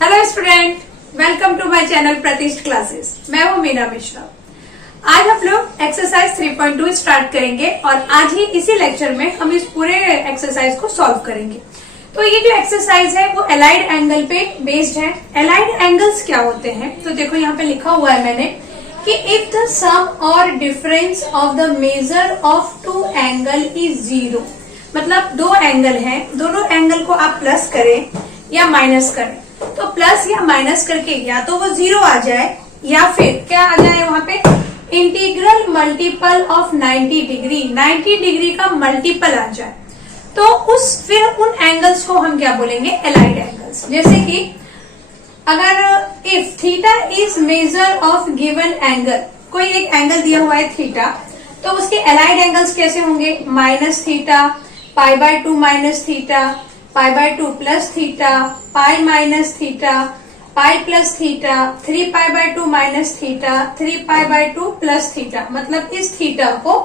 Hello student, welcome to my channel Pratishth classes. मैं हूं मीना मिश्रा। आज हम लोग एक्सरसाइज 3.2 स्टार्ट करेंगे और आज ही इसी लेक्चर में हम इस पूरे एक्सरसाइज को सॉल्व करेंगे। तो ये जो एक्सरसाइज है वो एलाइड एंगल पे बेस्ड है। एलाइड एंगल्स क्या होते हैं? तो देखो यहाँ पे लिखा हुआ है मैंने कि इफ द सम और difference of the measure of two angle is 0, मतलब दो एंगल हैं, दोनों एंगल को आप प्लस करें या माइनस करें, तो प्लस या माइनस करके या तो वो 0 आ जाए या फिर क्या आ जाए वहां पे integral multiple of 90 degree, 90 degree का मल्टीपल आ जाए, तो फिर उन एंगल्स को हम क्या बोलेंगे? Allied angles. जैसे कि अगर if theta is measure of given angle, कोई एक एंगल दिया हुआ है थीटा, तो उसके एलाइड एंगल्स कैसे होंगे? Minus theta, π/2 minus theta, π/2 plus theta, pi minus theta, pi plus theta, 3π/2 minus theta, 3π/2 plus theta. मतलब इस थीटा को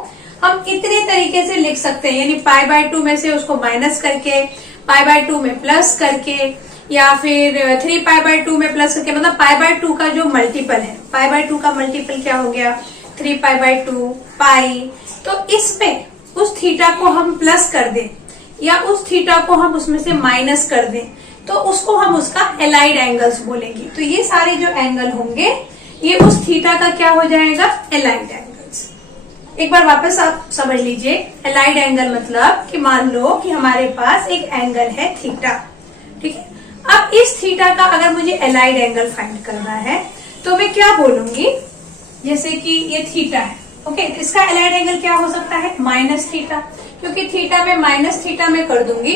हम इतने तरीके से लिख सकते हैं, यानी π/2 में से उसको माइनस करके, π/2 में प्लस करके, या फिर 3π/2 में प्लस करके, मतलब π/2 का जो मल्टीपल है, π/2 का मल्टीपल क्या हो गया? 3π/2 पाई। तो इसमें उस थीटा को हम प्लस कर दें या उस थीटा को हम उसमें से माइनस कर दें, तो उसको हम उसका एलाइड एंगल्स बोलेंगे। तो ये सारे जो एंगल होंगे ये उस थीटा का क्या हो जाएगा? Allied angles. एक बार वापस आप समझ लीजिए, एलाइड एंगल मतलब कि मान लो कि हमारे पास एक एंगल है थीटा, ठीक है। अब इस थीटा का अगर मुझे एलाइड एंगल फाइंड करना है तो मैं क्या बोलूंगी? जैसे कि ये थीटा है, ओके, तो इसका एलाइड एंगल क्या हो सकता है? माइनस थीटा, क्योंकि थीटा में माइनस थीटा में कर दूंगी,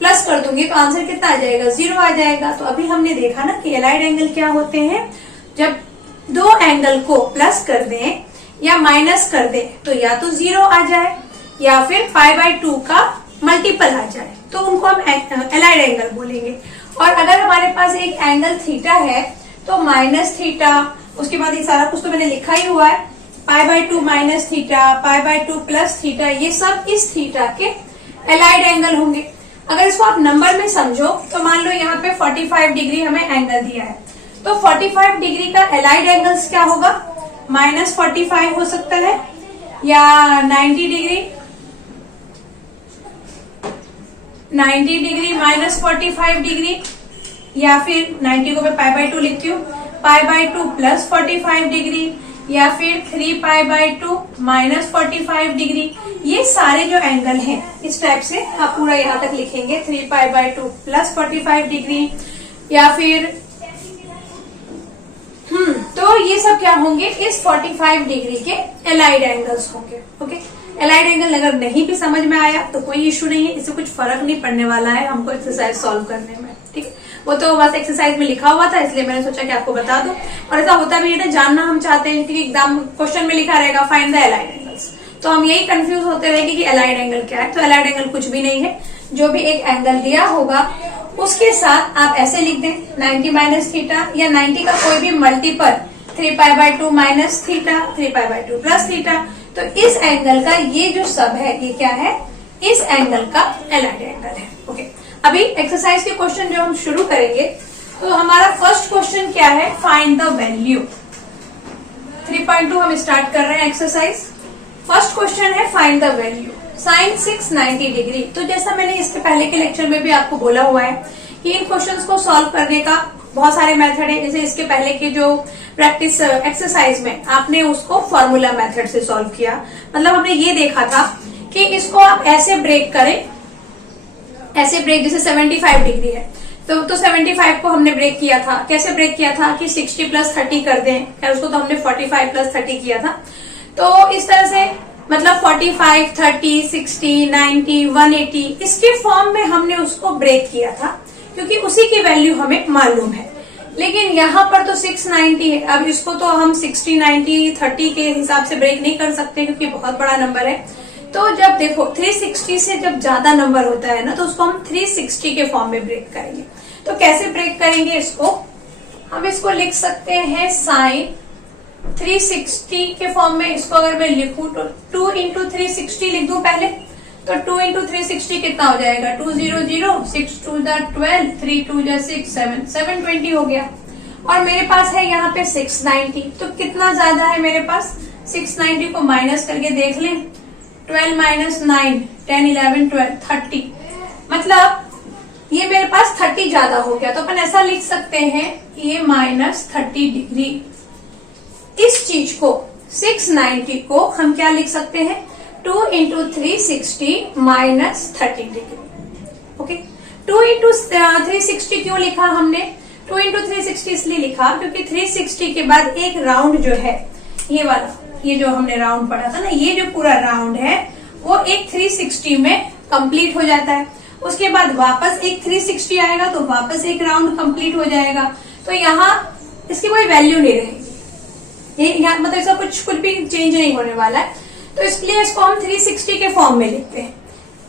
प्लस कर दूंगी तो आंसर कितना आ जाएगा? 0 आ जाएगा। तो अभी हमने देखा ना कि एलाइड एंगल क्या होते हैं, जब दो एंगल को प्लस कर दें या माइनस कर दें तो या तो 0 आ जाए या फिर π/2 का मल्टीपल आ जाए, तो उनको हम एलाइड एंगल बोलेंगे। और अगर हमारे पास एक एंगल थीटा है तो माइनस थीटा, उसके बाद ये सारा कुछ तो मैंने लिखा ही हुआ है, π/2 माइनस थीटा, π/2 प्लस थीटा, ये सब इस थीटा के एलाइड एंगल होंगे। अगर इसको आप नंबर में समझो तो मान लो यहाँ पे 45 डिग्री हमें एंगल दिया है, तो 45 डिग्री का एलाइड एंगल्स क्या होगा? -45 हो सकता है, या 90 डिग्री, 90 डिग्री -45 डिग्री, या फिर 90 को मैं π/2 लिखती हूँ, π/2 प्लस 45 डिग्री, या फिर 3π/2 माइनस 45 डिग्री। ये सारे जो एंगल हैं इस टाइप से आप पूरा यहाँ तक लिखेंगे, 3π/2 प्लस 45 डिग्री, या फिर तो ये सब क्या होंगे? इस 45 डिग्री के एलाइड एंगल्स होंगे। ओके, एलाइड एंगल अगर नहीं भी समझ में आया तो कोई इश्यू नहीं है, इससे कुछ फर्क नहीं पड़ने वाला है हमको एक्सरसाइज सॉल्व करने में, ठीक है। वो तो बस एक्सरसाइज में लिखा हुआ था, इसलिए मैंने सोचा कि आपको बता दूं। और ऐसा होता भी है ना, जानना हम चाहते हैं क्योंकि एग्जाम क्वेश्चन में लिखा रहेगा फाइंड द एलाइड एंगल्स, तो हम यही कंफ्यूज होते रहेंगे कि एलाइड एंगल क्या है। तो एलाइड एंगल कुछ भी नहीं है, जो भी एक एंगल दिया होगा उसके साथ आप ऐसे लिख दें 90 माइनस थीटा, या 90 का कोई भी multiple 3π/2 minus theta, 3π/2 plus theta. तो इस एंगल का ये जो सब है ये क्या है? इस एंगल का एलाइड एंगल है। ओके, अभी एक्सरसाइज के क्वेश्चन जो हम शुरू करेंगे, तो हमारा फर्स्ट क्वेश्चन क्या है? Find the value. 3.2 हम स्टार्ट कर रहे हैं एक्सरसाइज। फर्स्ट क्वेश्चन है find the value sine 690 degree. तो जैसा मैंने इसके पहले के लेक्चर में भी आपको बोला हुआ है कि इन क्वेश्चंस को सॉल्व करने का बहुत सारे मेथड है। जैसे इसके पहले के जो प्रैक्टिस एक्सरसाइज में आपने उसको फॉर्मूला मेथड से सॉल्व किया, मतलब हमने ये देखा था कि इसको आप ऐसे ब्रेक करें, ऐसे ब्रेक, जैसे 75 डिग्री है तो 75 को हमने ब्रेक किया था। कैसे ब्रेक किया था कि 60 प्लस 30 कर दें, खैर उसको तो हमने 45 प्लस 30 किया था। तो इस तरह से मतलब 45, 30, 60, 90, 180 इसके फॉर्म में हमने उसको ब्रेक किया था, क्योंकि उसी की वैल्यू हमें मालूम है। लेकिन यहाँ पर तो 690 है, अब इसको तो हम 60, 90, 30 के हिसाब से ब्रेक नहीं कर सकते क्योंकि बहुत बड़ा नंबर है। तो जब देखो 360 से जब ज्यादा नंबर होता है ना, तो उसको हम 360 के फॉर्म में ब्रेक करेंगे। तो कैसे ब्रेक करेंगे इसको? हम इसको लिख सकते हैं साइन 360 के फॉर्म में। इसको अगर मैं लिखूं तो 2 × 360 लिख दूं पहले, तो 2 इंटू 360 कितना हो जाएगा 200, 6 2 12, 3 2 6 7 720 हो गया। और मेरे पास है यहाँ पे 690, तो कितना ज्यादा है मेरे पास, 690 को माइनस करके देख लें, 12 माइनस 9 10 11 12 30, मतलब ये मेरे पास 30 ज्यादा हो गया। तो अपन ऐसा लिख सकते हैं ये -30 डिग्री। इस चीज को 690 को हम क्या लिख सकते हैं 2 इंटू 360 -30 डिग्री। ओके, 2 इंटू 360 क्यों लिखा हमने, 2 इंटू 360 इसलिए लिखा क्योंकि 360 के बाद एक राउंड जो है ये वाला, ये जो हमने राउंड पढ़ा था ना, ये जो पूरा राउंड है वो एक 360 में कंप्लीट हो जाता है। उसके बाद वापस एक 360 आएगा तो वापस एक राउंड कंप्लीट हो जाएगा। तो यहाँ इसकी कोई वैल्यू नहीं रहेगी, ये मतलब इसका कुछ भी चेंज नहीं होने वाला है। तो इसलिए इसको हम 360 के फॉर्म में लिखते हैं।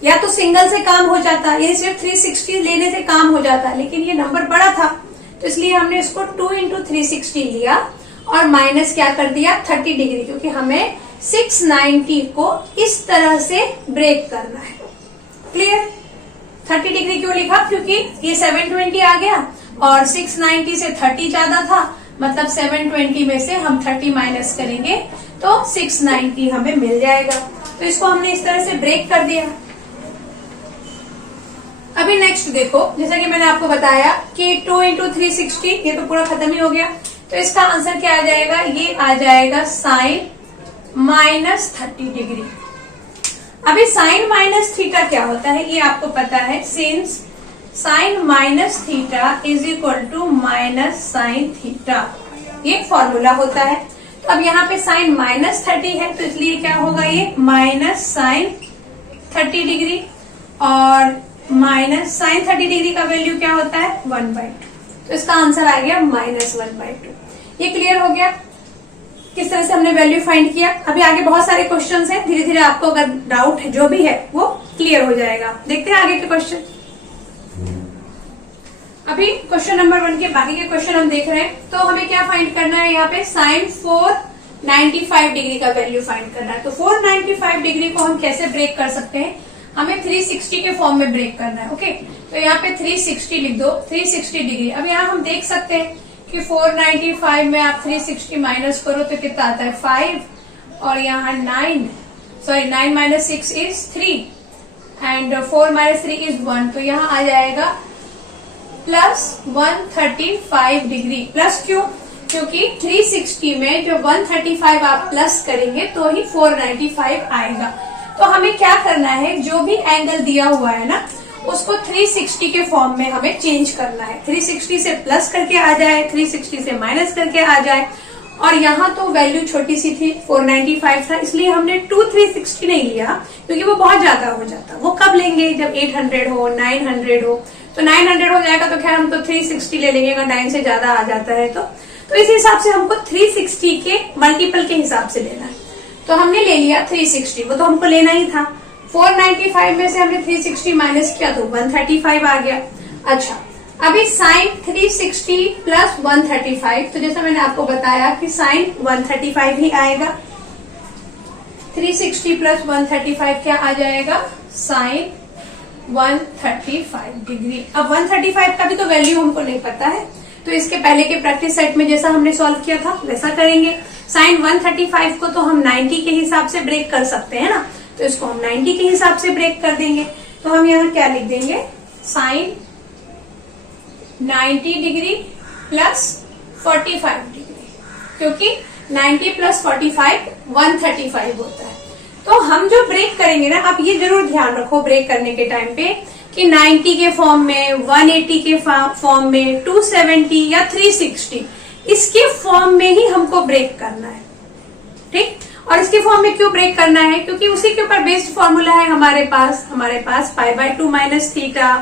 या तो सिंगल से काम हो जाता, ये सिर्फ 360 लेने से काम हो जाता, लेकिन ये नंबर बड़ा था तो इसलिए हमने इसको 2 इंटू 360 लिया और माइनस क्या कर दिया 30 डिग्री, क्योंकि हमें 690 को इस तरह से ब्रेक करना है। क्लियर, 30 डिग्री क्यों लिखा, क्योंकि ये 720 आ गया और 690 से 30 ज्यादा था, मतलब 720 में से हम 30 माइनस करेंगे तो 690 हमें मिल जाएगा। तो इसको हमने इस तरह से ब्रेक कर दिया। अभी नेक्स्ट देखो, जैसा कि मैंने आपको बताया कि 2 इंटू 360, ये तो पूरा खत्म ही हो गया, तो इसका आंसर क्या आ जाएगा, ये आ जाएगा साइन -30 डिग्री। अभी साइन माइनस थीटा क्या होता है ये आपको पता है, since sine minus theta is equal to minus sine theta, ये फॉर्मूला होता है। तो अब यहाँ पे साइन -30 है तो इसलिए क्या होगा, ये माइनस साइन 30 डिग्री, और माइनस साइन 30 डिग्री का वैल्यू क्या होता है 1/2, तो इसका आंसर आ गया -1/2। ये क्लियर हो गया किस तरह से हमने वैल्यू फाइंड किया। अभी आगे बहुत सारे क्वेश्चंस हैं, धीरे धीरे आपको अगर डाउट जो भी है वो क्लियर हो जाएगा। देखते हैं आगे के क्वेश्चन। अभी क्वेश्चन नंबर 1 के बाकी के क्वेश्चन हम देख रहे हैं। तो हमें क्या फाइंड करना है, यहाँ पे साइन 495 डिग्री का वैल्यू फाइंड करना है। तो 495 डिग्री को हम कैसे ब्रेक कर सकते हैं, हमें 360 के फॉर्म में ब्रेक करना है। ओके, तो यहाँ पे 360 लिख दो, 360 डिग्री। अब यहाँ हम देख सकते हैं कि 495 में आप 360 माइनस करो तो कितना आता है 5, और यहाँ 9 minus 6 is 3 and 4 minus 3 is 1, तो यहाँ आ जाएगा प्लस 135 डिग्री। प्लस क्यों, क्योंकि 360 में जो 135 आप प्लस करेंगे तो ही 495 आएगा। तो हमें क्या करना है, जो भी एंगल दिया हुआ है ना उसको 360 के फॉर्म में हमें चेंज करना है। 360 से प्लस करके आ जाए, 360 से माइनस करके आ जाए। और यहाँ तो वैल्यू छोटी सी थी, 495 था, इसलिए हमने 360 नहीं लिया क्योंकि वो बहुत ज्यादा हो जाता। वो कब लेंगे, जब 800 हो, 900 हो। तो 900 हो जाएगा तो खैर हम तो 360 ले लेंगे, अगर 9 से ज्यादा आ जाता है तो इस हिसाब से हमको 360 के मल्टीपल के हिसाब से लेना है। तो हमने ले लिया 360, वो तो हमको लेना ही था। 495 में से हमने 360 माइनस किया तो 135 आ गया। अच्छा, अभी साइन 360 प्लस 135, तो जैसा मैंने आपको बताया कि साइन 135 ही आएगा। 360 प्लस 135 क्या आ जाएगा, साइन 135 डिग्री। अब 135 का भी तो वैल्यू हमको नहीं पता है, तो इसके पहले के प्रैक्टिस सेट में जैसा हमने सॉल्व किया था वैसा करेंगे। साइन 135 को तो हम 90 के हिसाब से ब्रेक कर सकते हैं ना, तो इसको हम 90 के हिसाब से ब्रेक कर देंगे। तो हम यहाँ क्या लिख देंगे, साइन 90 डिग्री प्लस 45 डिग्री, क्योंकि 90 प्लस 45 135 होता है। तो हम जो ब्रेक करेंगे ना, आप ये जरूर ध्यान रखो ब्रेक करने के टाइम पे कि 90 के फॉर्म में, 180 के फॉर्म में, 270 या 360, इसके फॉर्म में ही हमको ब्रेक करना है। ठीक, और इसके फॉर्म में क्यों ब्रेक करना है, क्योंकि उसी के ऊपर बेस्ड फॉर्मूला है हमारे पास π/2 minus theta,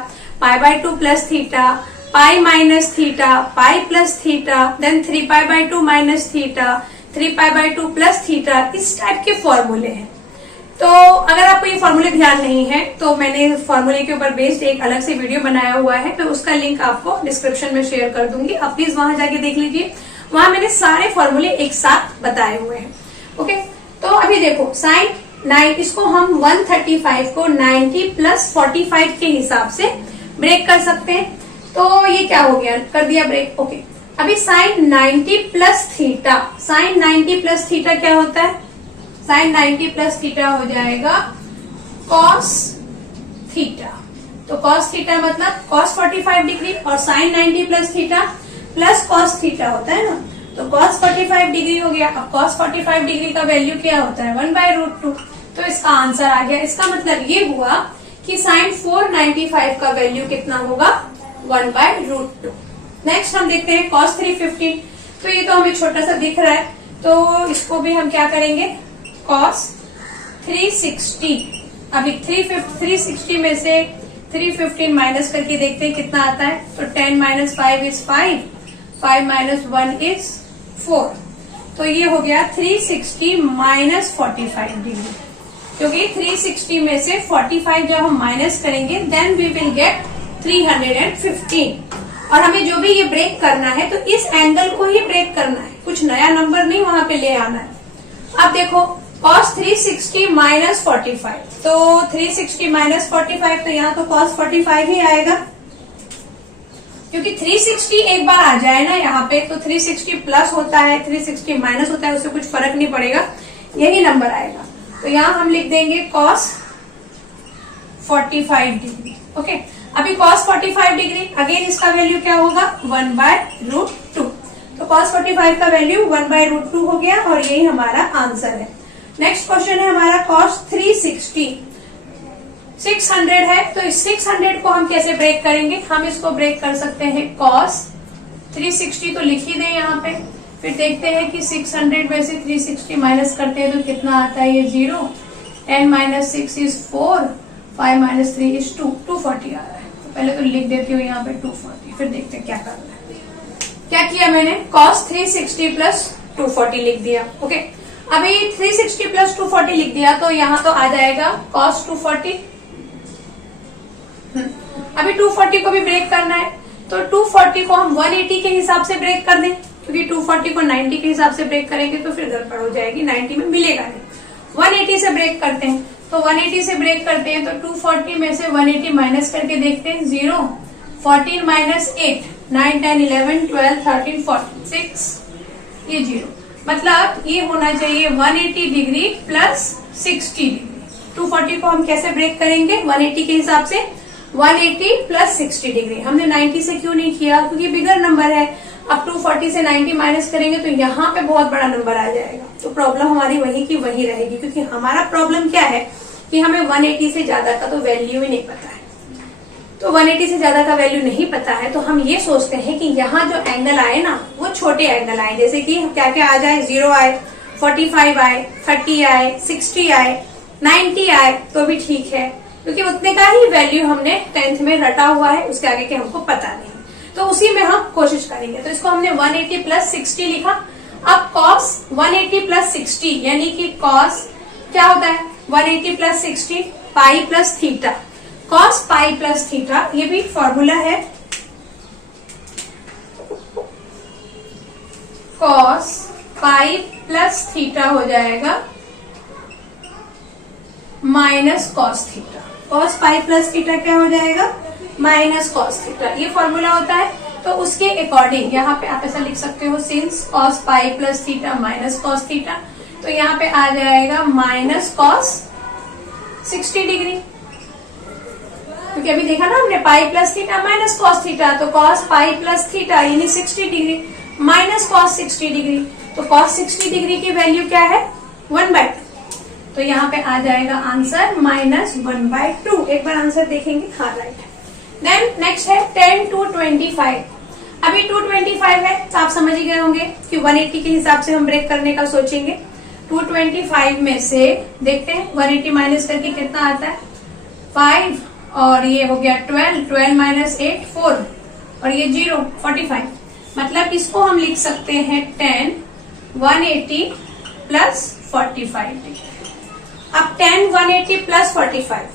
π/2 plus theta, pi minus theta, pi plus theta, then 3π/2 minus theta, 3π/2 plus theta, इस टाइप के फॉर्मूले हैं। तो अगर आपको ये फॉर्मूले ध्यान नहीं है तो मैंने फॉर्मूले के ऊपर बेस्ड एक अलग से वीडियो बनाया हुआ है, मैं उसका लिंक आपको डिस्क्रिप्शन में शेयर कर दूंगी, आप प्लीज वहां जाके देख लीजिए। वहां मैंने सारे फॉर्मूले एक साथ बताए हुए हैं। ओके, तो अभी देखो साइन इसको हम 135 को 90 प्लस 45 के हिसाब से ब्रेक कर सकते हैं। तो ये क्या हो गया, कर दिया ब्रेक। ओके, अभी sine 90 plus theta, sine 90 plus theta क्या होता है, साइन 90 प्लस थीटा हो जाएगा कॉस थीटा। तो कॉस थीटा मतलब कॉस 45 डिग्री और sine 90 plus theta plus cos theta होता है ना, तो कॉस 45 डिग्री हो गया। अब कॉस 45 डिग्री का वैल्यू क्या होता है, 1/√2। तो इसका आंसर आ गया। इसका मतलब ये हुआ कि साइन 495 का वैल्यू कितना होगा, 1/√2। नेक्स्ट हम देखते हैं कॉस 315। तो ये तो हमें छोटा सा दिख रहा है, तो इसको भी हम क्या करेंगे, कॉस 360। अभी 360 में से 315 माइनस करके देखते हैं कितना आता है। तो 10 - 5 इज 5, 5 - 1 इज 4। तो ये हो गया 360 माइनस 45 डिग्री, क्योंकि 360 में से 45 जब हम माइनस करेंगे देन वी विल गेट 315। और हमें जो भी ये ब्रेक करना है तो इस एंगल को ही ब्रेक करना है, कुछ नया नंबर नहीं वहां पे ले आना है। अब देखो cos 360 माइनस 45, तो 360 माइनस 45, तो यहाँ तो cos 45 ही आएगा, क्योंकि 360 एक बार आ जाए ना यहाँ पे, तो 360 प्लस होता है, 360 माइनस होता है, उससे कुछ फर्क नहीं पड़ेगा, यही नंबर आएगा। तो यहाँ हम लिख देंगे cos 45 डिग्री। ओके, अभी cos 45 डिग्री, अगेन इसका वैल्यू क्या होगा, 1/√2। तो cos 45 का वैल्यू 1/√2 हो गया और यही हमारा आंसर है। नेक्स्ट क्वेश्चन है हमारा cos 360, 600 है, तो इस 600 को हम कैसे ब्रेक करेंगे, हम इसको ब्रेक कर सकते हैं cos 360, तो लिख ही दें यहाँ पे। फिर देखते हैं कि 600 में से 360 माइनस करते हैं तो कितना आता है, ये 0, 10 - 6 इज 4, 5 - 3 इज 2, 240 आ रहा है। तो पहले तो लिख देती हूँ यहाँ पे 240, फिर देखते हैं क्या करना है। क्या किया मैंने, cos 360 प्लस 240 लिख दिया। ओके, अभी 360 प्लस 240 लिख दिया, तो यहाँ तो आ जाएगा cos 240। अभी 240 को भी ब्रेक करना है, तो 240 को हम 180 के हिसाब से ब्रेक कर दें, क्योंकि 240 को 90 के हिसाब से ब्रेक करेंगे तो फिर गड़बड़ हो जाएगी, 90 में मिलेगा नहीं। 180 से ब्रेक करते हैं, तो 180 से ब्रेक करते हैं, तो 240 में से 180 माइनस करके देखते हैं, 0, 14 - 8, 9, 10, 11, 12, 13, 14, 6, ये 0, मतलब ये होना चाहिए 180 डिग्री प्लस 60 डिग्री। 240 को हम कैसे ब्रेक करेंगे, 180 के हिसाब से 180 प्लस 60 डिग्री। हमने 90 से क्यों नहीं किया, क्योंकि बिगर नंबर है। अब 240 से 90 माइनस करेंगे तो यहाँ पे बहुत बड़ा नंबर आ जाएगा, तो प्रॉब्लम हमारी वही की वही रहेगी, क्योंकि हमारा प्रॉब्लम क्या है कि हमें 180 से ज्यादा का तो वैल्यू ही नहीं पता है। तो 180 से ज्यादा का वैल्यू नहीं पता है, तो हम ये सोचते हैं कि यहाँ जो एंगल आए ना वो छोटे एंगल आए, जैसे कि क्या क्या आ जाए, 0 आए, 45 आए, 30 आए, 60 आए, 90 आए तो भी ठीक है, क्योंकि उतने का ही वैल्यू हमने 10th में रटा हुआ है, उसके आगे के हमको पता नहीं, तो उसी में हम कोशिश करेंगे। तो इसको हमने 180 प्लस 60 लिखा। अब cos 180 प्लस 60 यानी कि cos क्या होता है, 180 प्लस 60 पाई प्लस थीटा, cos पाई प्लस थीटा, ये भी फॉर्मूला है, cos पाई प्लस थीटा हो जाएगा माइनस cos थीटा। cos पाई प्लस थीटा क्या हो जाएगा, माइनस cos थीटा, ये फॉर्मूला होता है। तो उसके अकॉर्डिंग यहाँ पे आप ऐसा लिख सकते हो, सिंस cos पाई plus theta minus cos theta, तो यहाँ पे आ जाएगा माइनस cos 60 डिग्री, क्योंकि अभी देखा ना हमने पाई plus theta minus cos theta, तो cos पाई प्लस थीटा यानी 60 डिग्री माइनस cos 60 डिग्री, तो cos 60 डिग्री की वैल्यू क्या है, 1/2, तो यहाँ पे आ जाएगा आंसर -1/2। एक बार आंसर देखेंगे, हाँ राइट। देन नेक्स्ट है 10 to 25। अभी 225 है, तो आप समझ ही गए होंगे कि 180 के हिसाब से हम ब्रेक करने का सोचेंगे। 225 में से देखते हैं 180 माइनस करके कितना आता है, 5, और ये हो गया 12, 12 - 8 4, और ये 0 45, मतलब इसको हम लिख सकते हैं 10 180 प्लस 45। अब 10 180 प्लस 45,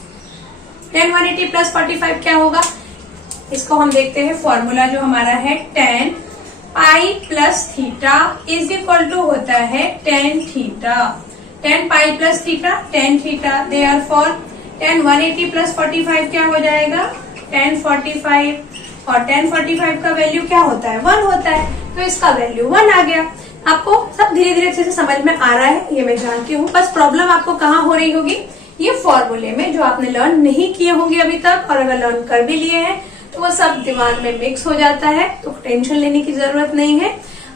10 180 प्लस 45 क्या होगा, इसको हम देखते हैं। फॉर्मूला जो हमारा है 10 pi plus theta is equal to होता है 10 theta. tan pi plus theta tan theta, therefore tan 180 plus 45 क्या हो जाएगा tan 45, और tan 45 का वैल्यू क्या होता है 1 होता है, तो इसका वैल्यू 1 आ गया। आपको सब धीरे धीरे अच्छे से समझ में आ रहा है, ये मैं जानती हूँ। बस प्रॉब्लम आपको कहाँ हो रही होगी, ये फॉर्मूले में जो आपने लर्न नहीं किए होंगे अभी तक, और अगर लर्न कर भी लिए हैं तो वो सब दिमाग में मिक्स हो जाता है, तो टेंशन लेने की जरूरत नहीं है।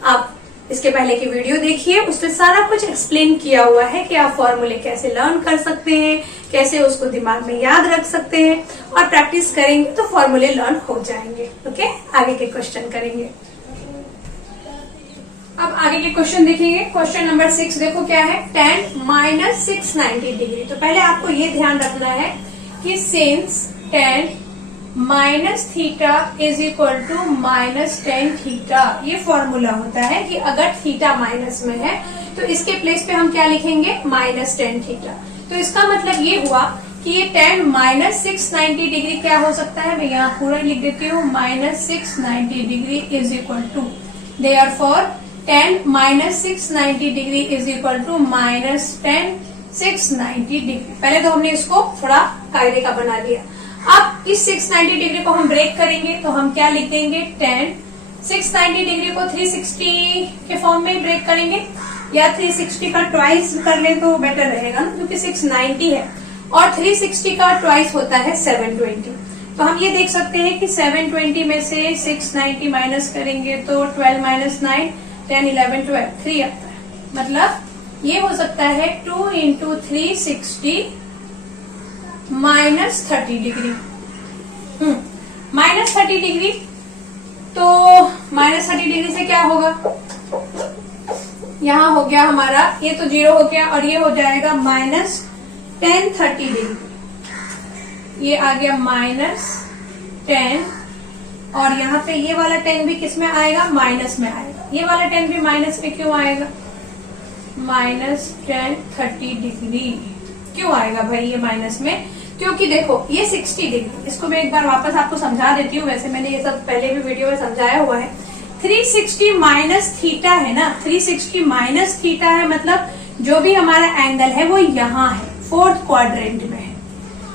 आप इसके पहले की वीडियो देखिए, उसमें सारा कुछ एक्सप्लेन किया हुआ है कि आप फॉर्मूले कैसे लर्न कर सकते हैं, कैसे उसको दिमाग में याद रख सकते हैं, और प्रैक्टिस करेंगे तो फॉर्मूले लर्न हो जाएंगे। ओके, आगे के क्वेश्चन करेंगे। अब आगे के क्वेश्चन देखेंगे। क्वेश्चन नंबर 6 देखो क्या है, tan माइनस 690 डिग्री। तो पहले आपको ये ध्यान रखना है कि since tan minus theta is equal to minus tan theta, ये फॉर्मूला होता है कि अगर थीटा माइनस में है तो इसके प्लेस पे हम क्या लिखेंगे माइनस tan थीटा। तो इसका मतलब ये हुआ कि ये tan माइनस 690 डिग्री क्या हो सकता है, मैं यहाँ पूरा लिख देती हूँ, minus 690 degree is equal to, therefore tan minus 690 degree is equal to minus tan 690 degree. पहले तो हमने इसको थोड़ा कायदे का बना लिया। अब इस 690 डिग्री को हम ब्रेक करेंगे तो हम क्या लिख देंगे, tan 690 डिग्री को 360 के फॉर्म में ब्रेक करेंगे, या 360 का ट्वाइस कर ले तो बेटर रहेगा ना, क्योंकि 690 है और 360 का ट्वाइस होता है 720। तो हम ये देख सकते हैं कि 720 में से 690 माइनस करेंगे तो 12 माइनस 9 10 11 12 3 आता है, मतलब ये हो सकता है 2 into 360 minus 30 degree, minus 30 degree. तो माइनस 30 डिग्री से क्या होगा, यहाँ हो गया हमारा, ये तो 0 हो गया, और ये हो जाएगा माइनस 1030 डिग्री, ये आ गया माइनस 10, और यहाँ पे ये वाला 10 भी किस में आएगा, माइनस में आएगा। ये वाला 10 भी माइनस में क्यों आएगा, माइनस 1030 डिग्री क्यों आएगा भाई ये माइनस में, क्योंकि देखो ये 60 डिग्री, इसको मैं एक बार वापस आपको समझा देती हूँ, वैसे मैंने ये सब पहले भी वीडियो में समझाया हुआ है। 360 माइनस थीटा है ना, 360 माइनस थीटा है, मतलब जो भी हमारा एंगल है वो यहाँ है, 4th क्वाड्रेंट में है,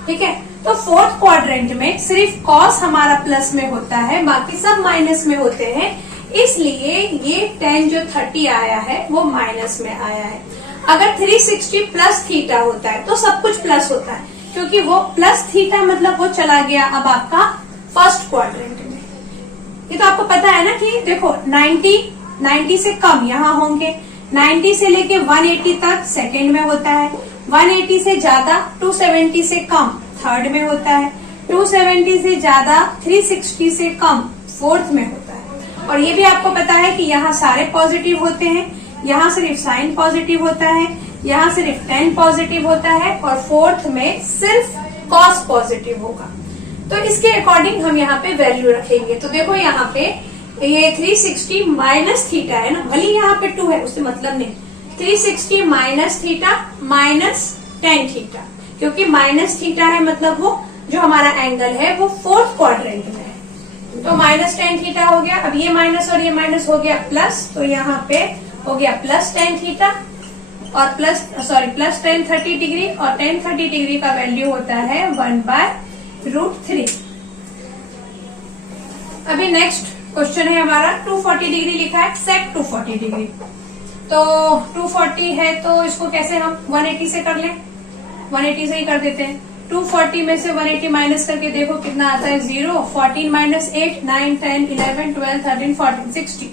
ठीक है। तो 4th क्वाड्रेंट में सिर्फ कॉस हमारा प्लस में होता है, बाकी सब माइनस में होते हैं, इसलिए ये tan जो 30 आया है वो माइनस में आया है। अगर 360 प्लस थीटा होता है तो सब कुछ प्लस होता है, क्योंकि वो प्लस थीटा मतलब वो चला गया अब आपका 1st क्वाड्रेंट में। ये तो आपको पता है ना कि देखो 90 से कम यहाँ होंगे, 90 से लेके 180 तक सेकंड में होता है, 180 से ज्यादा 270 से कम 3rd में होता है, 270 से ज्यादा 360 से कम 4th में होता है। और ये भी आपको पता है कि यहाँ सारे पॉजिटिव होते हैं, यहाँ सिर्फ साइन पॉजिटिव होता है, यहाँ सिर्फ tan पॉजिटिव होता है, और 4th में सिर्फ cos पॉजिटिव होगा। तो इसके अकॉर्डिंग हम यहाँ पे वैल्यू रखेंगे। तो देखो यहाँ पे ये 360 माइनस थीटा है ना, भले यहाँ पे 2 है उससे मतलब नहीं, 360 minus theta minus tan theta, क्योंकि माइनस थीटा है मतलब वो जो हमारा एंगल है वो 4th क्वाड्रेंट में है। तो माइनस tan थीटा हो गया, अब ये माइनस और ये माइनस हो गया प्लस, तो यहाँ पे हो गया प्लस tan थीटा और प्लस tan 30 डिग्री, और tan 30 डिग्री का वैल्यू होता है 1/√3। अभी नेक्स्ट क्वेश्चन है हमारा 240 डिग्री लिखा है, सेक 240 डिग्री। तो 240 है तो इसको कैसे हम 180 से कर लें, 180 से ही कर देते हैं। 240 में से 180 माइनस करके देखो कितना आता है, 0, 14 माइनस 8 9 10 11 12 13 14 60।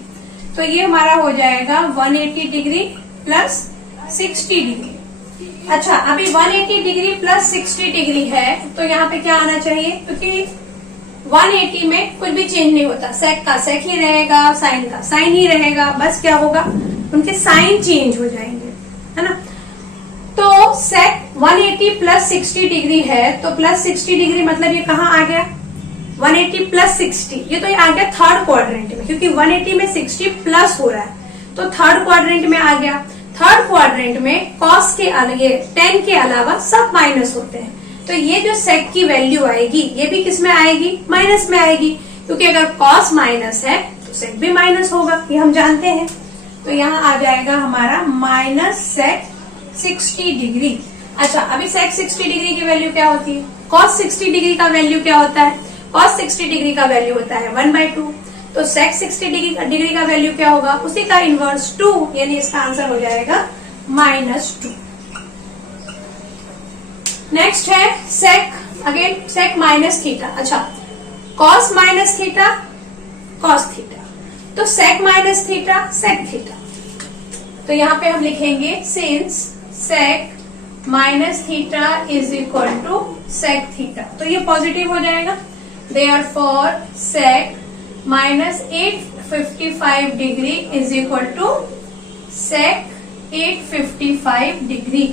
तो ये हमारा हो जाएगा 180 डिग्री प्लस 60 डिग्री। अच्छा, अभी 180 डिग्री प्लस 60 डिग्री है तो यहाँ पे क्या आना चाहिए, क्योंकि 180 में कुछ भी चेंज नहीं होता, सेक का सेक ही रहेगा, साइन का साइन ही रहेगा, बस क्या होगा उनके साइन चेंज हो जाएंगे, है ना। तो सेक 180 प्लस 60 डिग्री है, तो प्लस 60 डिग्री मतलब ये कहाँ आ गया, 180 प्लस 60, ये तो ये आ गया 3rd क्वाड्रेंट में, क्योंकि 180 में 60 प्लस हो रहा है तो 3rd क्वाड्रेंट में आ गया। 3rd क्वाड्रेंट में कॉस के ये tan के अलावा सब माइनस होते हैं, तो ये जो सेक की वैल्यू आएगी ये भी किस में आएगी, माइनस में आएगी, क्योंकि अगर कॉस माइनस है तो सेक भी माइनस होगा, ये हम जानते हैं। तो यहाँ आ जाएगा हमारा माइनस सेक 60 डिग्री। अच्छा, अभी सेक 60 डिग्री की वैल्यू क्या होती है? कॉस 60 डिग्री का वैल्यू क्या होता है? कॉस 60 डिग्री का वैल्यू होता है 1/2। तो सेक 60 डिग्री का वैल्यू क्या होगा? उसी का इनवर्स 2, यानी इसका आंसर हो जाएगा -2। नेक्स्ट है sec, again sec minus theta. अच्छा, cos minus theta, cos theta, तो sec minus theta, sec theta. तो यहाँ पे हम लिखेंगे since sec minus theta is equal to sec theta, तो ये पॉजिटिव हो जाएगा। Therefore sec minus 855 degree is equal to sec 855 degree.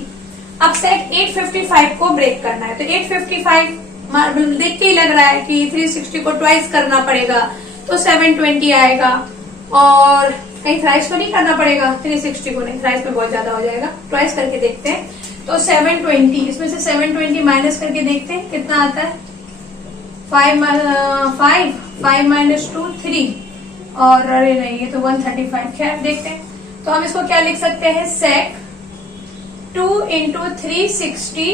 अब सेक 855 को ब्रेक करना है, तो 855 देख के ही लग रहा है कि 360 को ट्वाइस करना पड़ेगा, तो 720 आएगा। और कहीं थ्राइस तो नहीं करना पड़ेगा 360 को, नहीं, थ्राइस में बहुत ज्यादा हो जाएगा, ट्वाइस करके देखते हैं। तो 720, इसमें से 720 माइनस करके देखते हैं कितना आता है। 5 माइनस 2 3, और अरे नहीं, ये तो 135। खैर देखते हैं, तो हम इसको क्या लिख सकते हैं? सेक 2 इंटू 360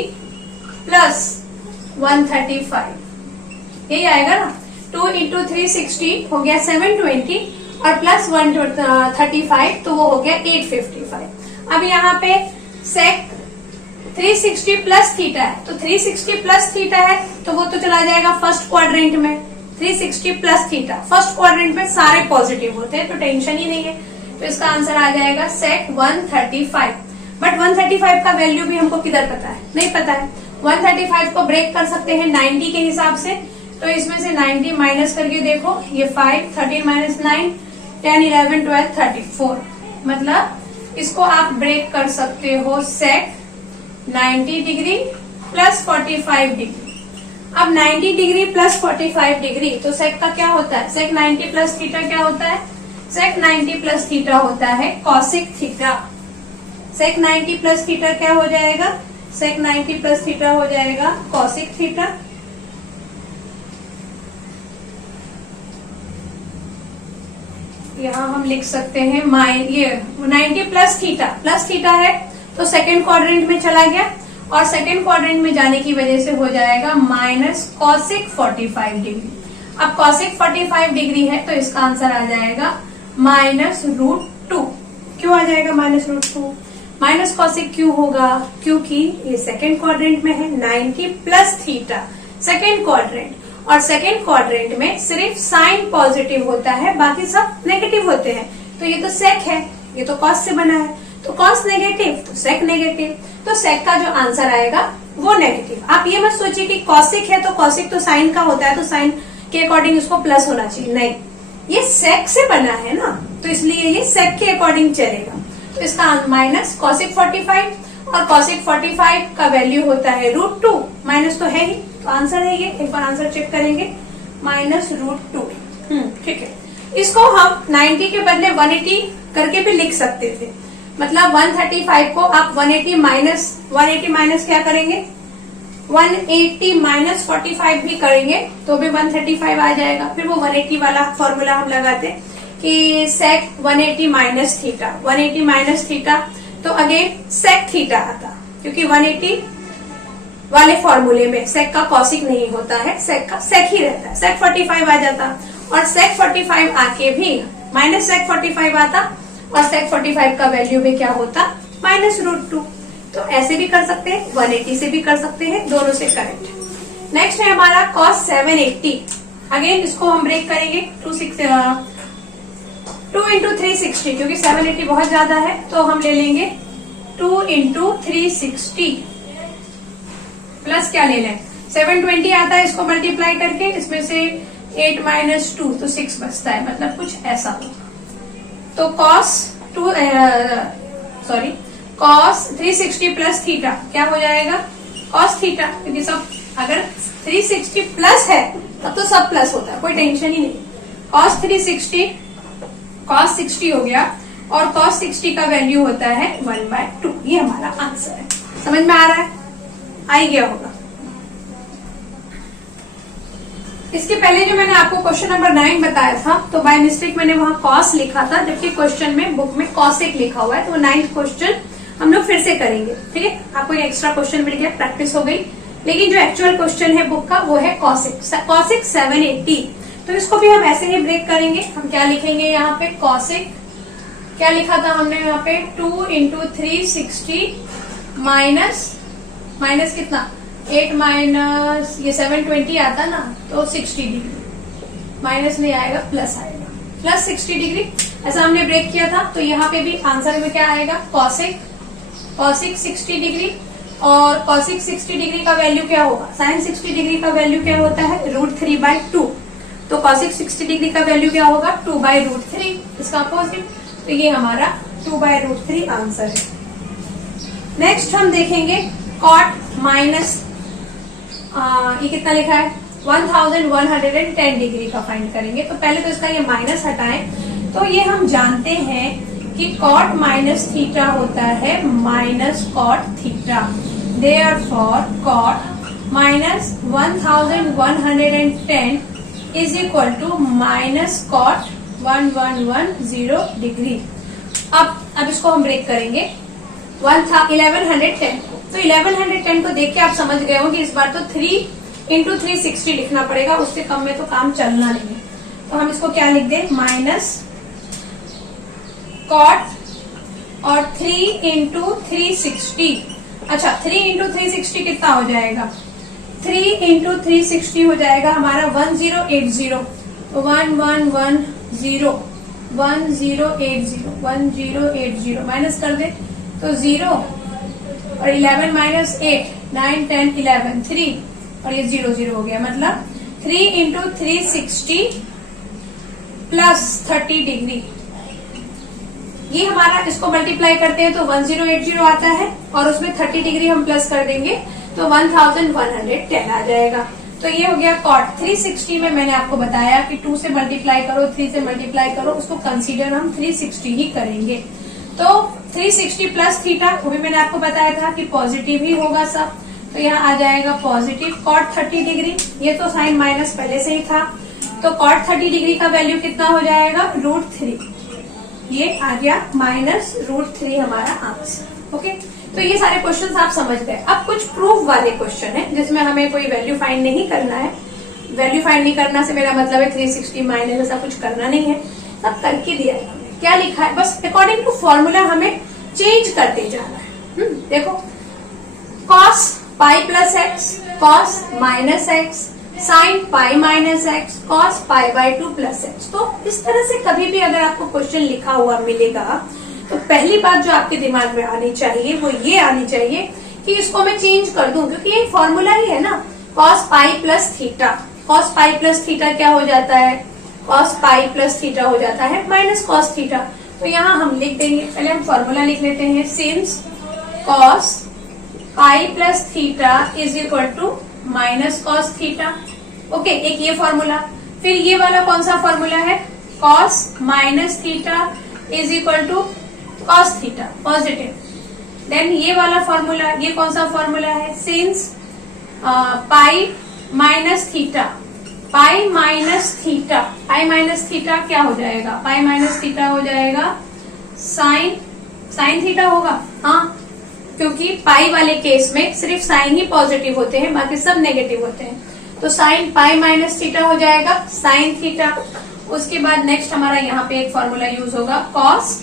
प्लस 135, यही आएगा ना। 2 इंटू 360 हो गया 720, और प्लस 135, तो वो हो गया 855। अब यहाँ पे सेक 360 प्लस थीटा है, तो 360 प्लस थीटा है तो वो तो चला जाएगा फर्स्ट क्वाड्रेंट में। 360 प्लस थीटा फर्स्ट क्वाड्रेंट में सारे पॉजिटिव होते हैं, तो टेंशन ही नहीं है। तो इसका आंसर आ जाएगा सेक 135। बट 135 का वैल्यू भी हमको किधर पता है? नहीं पता है। 135 को ब्रेक कर सकते हैं 90 के हिसाब से, तो इसमें से 90 माइनस करके देखो, ये 5, 13 माइनस 9, 10, 11, 12, 34, मतलब इसको आप ब्रेक कर सकते हो सेक 90 डिग्री प्लस 45 डिग्री। अब 90 डिग्री प्लस 45 डिग्री, तो सेक का क्या होता है? सेक 90 प्लस थीटा क्या होता है? सेक 90 प्लस थीटा होता है कॉसिक थीटा। सेक 90 प्लस थीटा क्या हो जाएगा? सेक 90 प्लस थीटा हो जाएगा कॉसिक थीटा। यहाँ हम लिख सकते हैं ये 90 प्लस थीटा है, तो सेकेंड क्वाड्रेंट में चला गया, और सेकेंड क्वाड्रेंट में जाने की वजह से हो जाएगा माइनस कॉसिक 45 डिग्री। अब कॉसिक 45 डिग्री है, तो इसका आंसर आ जाएगा -√2। क्यों आ जाएगा -√2? माइनस कॉसिक क्यों होगा? क्योंकि ये सेकेंड क्वाड्रेंट में है। 90 प्लस थीटा सेकेंड क्वाड्रेंट, और सेकेंड क्वाड्रेंट में सिर्फ साइन पॉजिटिव होता है, बाकी सब नेगेटिव होते हैं। तो ये तो सेक है, ये तो कॉस से बना है, तो कॉस नेगेटिव तो सेक नेगेटिव, तो सेक का जो आंसर आएगा वो नेगेटिव। आप ये मत सोचिए कि कॉसिक है तो कॉसिक तो साइन का होता है, तो साइन के अकॉर्डिंग उसको प्लस होना चाहिए, नहीं, ये सेक से बना है ना, तो इसलिए ये सेक के अकॉर्डिंग चलेगा। तो इसका माइनस कॉसिक 45, और कॉसिक 45 का वैल्यू होता है √2, माइनस तो है ही, तो आंसर है ये। एक बार आंसर चेक करेंगे, -√2। ठीक है, इसको हम 90 के बदले 180 करके भी लिख सकते थे। मतलब 135 को आप 180 माइनस क्या करेंगे? 180 माइनस 45 भी करेंगे तो भी 135 आ जाएगा। फिर वो 180 वाला फॉर्मूला हम लगाते कि सेक 180 माइनस थीटा, 180 माइनस थीटा, तो अगेन सेक थीटा आता, क्योंकि 180 वाले फॉर्मूले में सेक का कॉसिक नहीं होता है, सेक का सेक ही रहता है। सेक 45 आ जाता, और सेक 45 आके भी माइनस सेक 45 आता, और सेक 45 का वैल्यू भी क्या होता? -√2। तो ऐसे भी कर सकते हैं, 180 से भी कर सकते हैं, दोनों से करेक्ट। नेक्स्ट है हमारा cos 780। अगेन इसको हम ब्रेक करेंगे 2 इंटू 360, क्योंकि 780 बहुत ज्यादा है, तो हम ले लेंगे 2 इंटू 360 प्लस क्या ले लें? 720 आता है, इसको मल्टीप्लाई करके इसमें से 8 माइनस 2, तो 6 बचता है, मतलब कुछ ऐसा होगा। तो cos 360 प्लस थीटा क्या हो जाएगा? cos थीटा, क्योंकि सब अगर 360 प्लस है तब तो सब प्लस होता है, कोई टेंशन ही नहीं। cos 60 हो गया, और cos 60 का वैल्यू होता है 1/2। ये हमारा आंसर है। समझ में आ रहा है? आ ही गया होगा। इसके पहले जो मैंने आपको क्वेश्चन नंबर 9 बताया था, तो बाय मिस्टेक मैंने वहां cos लिखा था, जबकि क्वेश्चन में बुक में cosec लिखा हुआ है, तो 9th क्वेश्चन हम लोग फिर से करेंगे, ठीक है। आपको एक एक्स्ट्रा क्वेश्चन मिल गया, प्रैक्टिस हो गई। लेकिन जो एक्चुअल क्वेश्चन है बुक का वो है कॉसिक 780। तो इसको भी हम ऐसे ही ब्रेक करेंगे। हम क्या लिखेंगे यहाँ पे, कॉसिक क्या लिखा था हमने यहाँ पे, 2 इंटू 360 माइनस कितना 8 माइनस ये 720 आता ना, तो 60 डिग्री, माइनस नहीं आएगा प्लस आएगा, प्लस 60 डिग्री। ऐसा हमने ब्रेक किया था। तो यहाँ पे भी आंसर में क्या आएगा, कॉसिक 60 डिग्री। और कॉसिक 60 डिग्री का वैल्यू क्या होगा, साइन 60 डिग्री का वैल्यू क्या होता है, √3/2। तो कॉसिक 60 डिग्री का वैल्यू क्या होगा, 2/√3, इसका अपोजिट। तो ये हमारा 2/√3 आंसर है। नेक्स्ट हम देखेंगे कॉट माइनस, ये कितना लिखा है, 1110 डिग्री का फाइंड करेंगे। तो पहले तो इसका ये माइनस हटाएं। तो ये हम जानते हैं कि कॉट माइनस थीटा होता है minus cot theta. Therefore cot minus 1110 is equal to minus cot 1110 degree. अब इसको हम ब्रेक करेंगे 1110 को। तो 1110 को देख के आप समझ गए हो कि इस बार तो 3 इंटू 360 लिखना पड़ेगा, उससे कम में तो काम चलना नहीं। तो हम इसको क्या लिख दें, माइनस कॉट और 3 इंटू 360। अच्छा 3 इंटू 360 कितना हो जाएगा, 3 इंटू 360 हो जाएगा हमारा 1080। तो 1080 माइनस कर दे तो 0 और 11 माइनस 8 9 10 11 3 और ये 0 0 हो गया। मतलब 3 इंटू 360 प्लस 30 डिग्री, ये हमारा, इसको मल्टीप्लाई करते हैं तो 1080 आता है और उसमें 30 डिग्री हम प्लस कर देंगे तो 1110 आ जाएगा। तो ये हो गया कॉट। 360 में मैंने आपको बताया कि 2 से मल्टीप्लाई करो, 3 से मल्टीप्लाई करो, उसको कंसीडर हम 360 ही करेंगे। तो 360 प्लस थीटा, वो भी मैंने आपको बताया था कि पॉजिटिव ही होगा सब। तो यहाँ आ जाएगा पॉजिटिव कॉट 30 डिग्री। ये तो साइन माइनस पहले से ही था। तो कॉट 30 डिग्री का वैल्यू कितना हो जाएगा, √3। ये आ गया माइनस √3 हमारा आंसर। ओके, तो ये सारे क्वेश्चंस आप समझ गए। अब कुछ प्रूफ वाले क्वेश्चन है जिसमें हमें कोई वैल्यू फाइंड नहीं करना है। वैल्यू फाइंड नहीं करना से मेरा मतलब है 360 माइनस ऐसा कुछ करना नहीं है, सब करके दिया है। क्या लिखा है, बस अकॉर्डिंग टू फॉर्मूला हमें चेंज करते जाना है। देखो, cos pi plus x, cos minus x, sine pi minus x, cos π/2 plus x. तो इस तरह से कभी भी अगर आपको क्वेश्चन लिखा हुआ मिलेगा तो पहली बात जो आपके दिमाग में आनी चाहिए वो ये आनी चाहिए कि इसको मैं चेंज कर दूं, क्योंकि ये फॉर्मूला ही है ना, cos pi plus theta. Cos pi plus theta क्या हो जाता है, कॉस पाई प्लस थीटा हो जाता है माइनस कॉस थीटा। तो यहाँ हम लिख देंगे, पहले हम फॉर्मूला लिख लेते हैं, since cos pi plus theta is equal to minus cos theta. Okay, एक ये फॉर्मूला। फिर ये वाला कौन सा फॉर्मूला है, cos minus theta is equal to cos theta, positive. Then ये वाला फॉर्मूला, ये कौन सा फॉर्मूला है, since pi minus theta, pi minus theta, pi minus theta क्या हो जाएगा, पाई माइनस थीटा हो जाएगा साइन थीटा होगा। हाँ, क्योंकि पाई वाले केस में सिर्फ साइन ही पॉजिटिव होते हैं, बाकी सब नेगेटिव होते हैं। तो साइन पाई माइनस थीटा हो जाएगा साइन थीटा। उसके बाद नेक्स्ट हमारा यहाँ पे एक फॉर्मूला यूज होगा, cos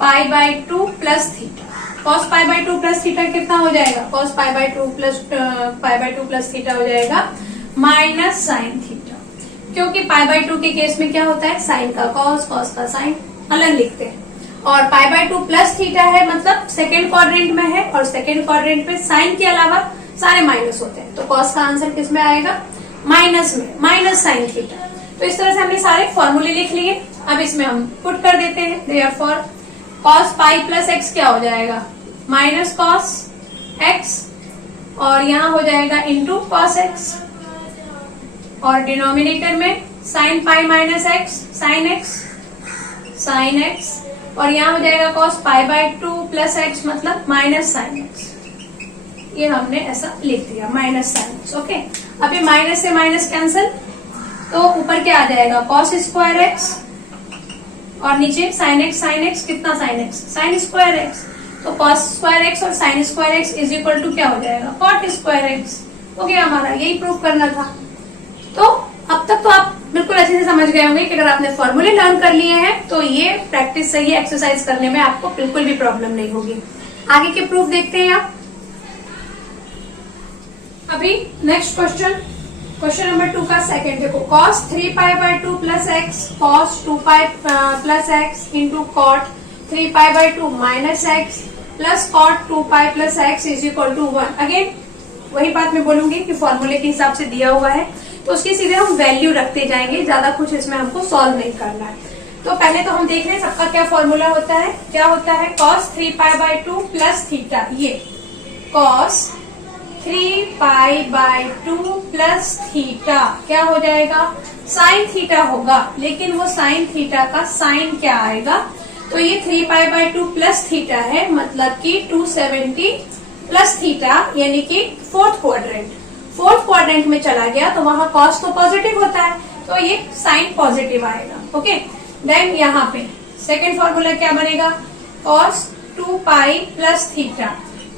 π/2 plus theta. Cos π/2 plus theta कितना हो जाएगा, कॉस π/2 प्लस थीटा हो जाएगा माइनस साइन थीटा। क्योंकि π/2 के केस में क्या होता है, साइन का कॉस, कॉस का साइन अलग लिखते हैं। और π/2 प्लस थीटा है मतलब सेकेंड क्वाड्रेंट में है, और सेकेंड क्वाड्रेंट में साइन के अलावा सारे माइनस होते हैं। तो कॉस का आंसर किस में आएगा, माइनस में, माइनस साइन थीटा। तो इस तरह से हमने सारे फॉर्मूले लिख लिए। अब इसमें हम पुट कर देते हैं, therefore cos pi plus x क्या हो जाएगा, माइनस कॉस एक्स, और यहाँ हो जाएगा इंटू कॉस एक्स, और डिनोमिनेटर में sign pi minus x, sine x, और यहाँ हो जाएगा कॉस π/2 प्लस एक्स मतलब माइनस साइन एक्स। ये हमने ऐसा लिख दिया, माइनस साइन एक्स। ओके, अब ये माइनस से माइनस कैंसिल, तो ऊपर क्या आ जाएगा, कॉस स्क्वायर एक्स, और नीचे साइन एक्स कितना, sine x sine square x. तो कॉस स्क्वायर एक्स और sine square x is equal to क्या हो जाएगा, कॉट स्क्वायर एक्स। हो गया हमारा, यही प्रूव करना था। तो अब तक तो आप बिल्कुल अच्छे से समझ गए होंगे कि अगर आपने फॉर्मूले लर्न कर लिए हैं तो ये प्रैक्टिस से, ये एक्सरसाइज करने में आपको बिल्कुल भी प्रॉब्लम नहीं होगी। आगे के प्रूफ देखते हैं आप। अभी नेक्स्ट क्वेश्चन नंबर 2 का सेकंड देखो, cos 3π/2 plus x cos 2π plus x into cot 3π/2 minus x plus cot 2π plus x is equal to 1। Again वही बात मैं बोलूंगी कि फॉर्मूले के हिसाब से दिया हुआ है तो उसकी सीधे हम वैल्यू रखते जाएंगे, ज्यादा कुछ इसमें हमको सॉल्व नहीं करना है। तो पहले तो हम देख रहे हैं सबका क्या फॉर्मूला होता है। क्या होता है, cos 3π/2 प्लस थीटा, ये cos 3π/2 प्लस थीटा क्या हो जाएगा, साइन थीटा होगा, लेकिन वो साइन थीटा का साइन क्या आएगा, तो ये 3π/2 प्लस थीटा है, मतलब कि 270 प्लस थीटा, यानी कि फोर्थ क्वाड्रेंट में चला गया तो वहां कॉस तो पॉजिटिव होता है तो ये साइन पॉजिटिव आएगा। ओके, देन यहाँ पे सेकेंड फॉर्मूला क्या बनेगा, cos 2π प्लस थीटा।